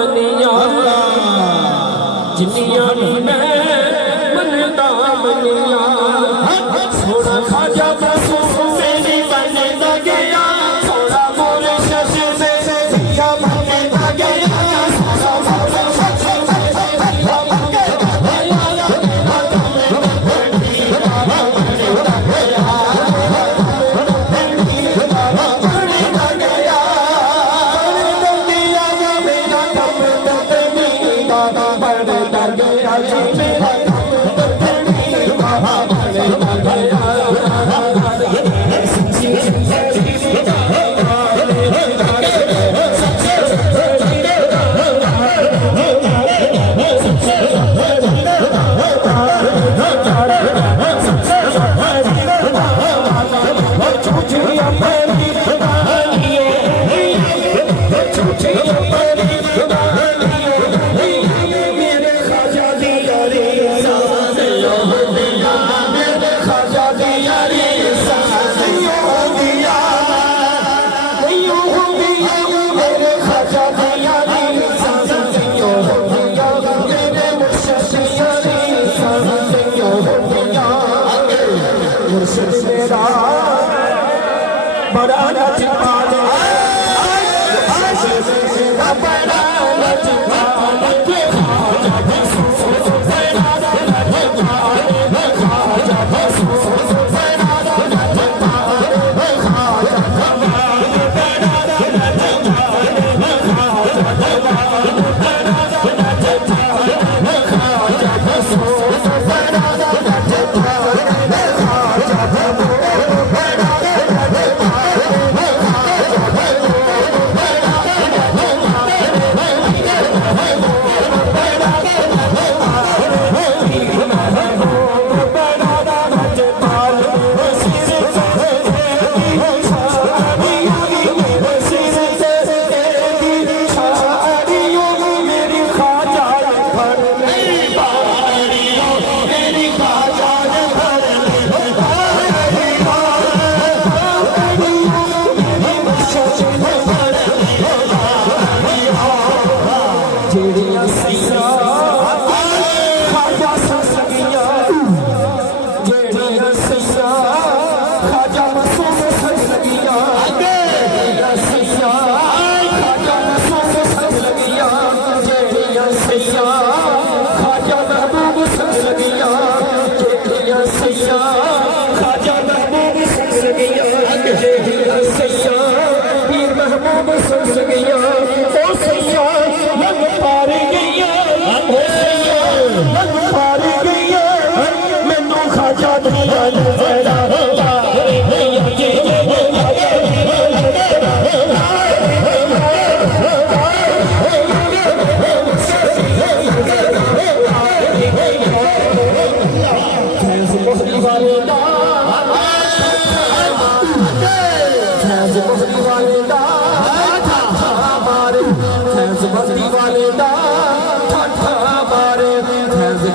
मनिया जिन्निया मैं मनता मनिया थोड़ा खाजा बसो मेरी बनता गया थोड़ा बोले शश से दिया बनता गया थोड़ा बोले शश से दिया बनता बड़ा नचपाल बड़ा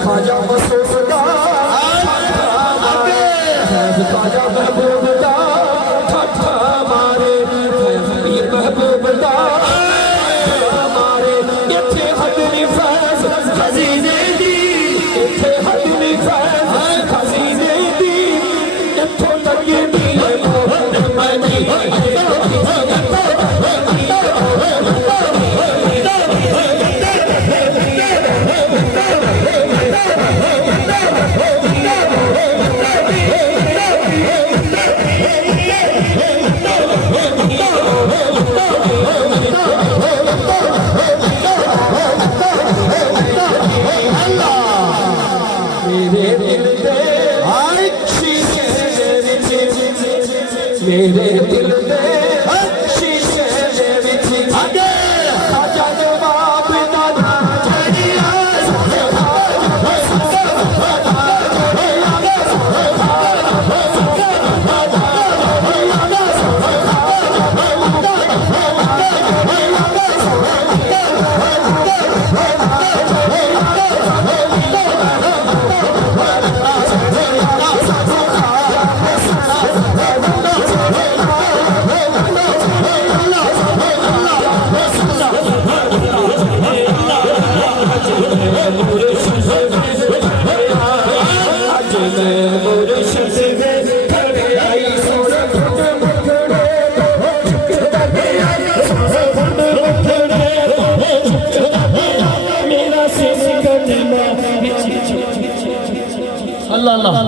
खाजा मसूदा खाजा महबूब दा ठठा मारे फकीर महबूब दा मारे इत्थे हद नहीं फैज खजीने दी इत्थे हद नहीं फैज खजीने दी इत्थों तक ये दी अल्लाह अल्लाह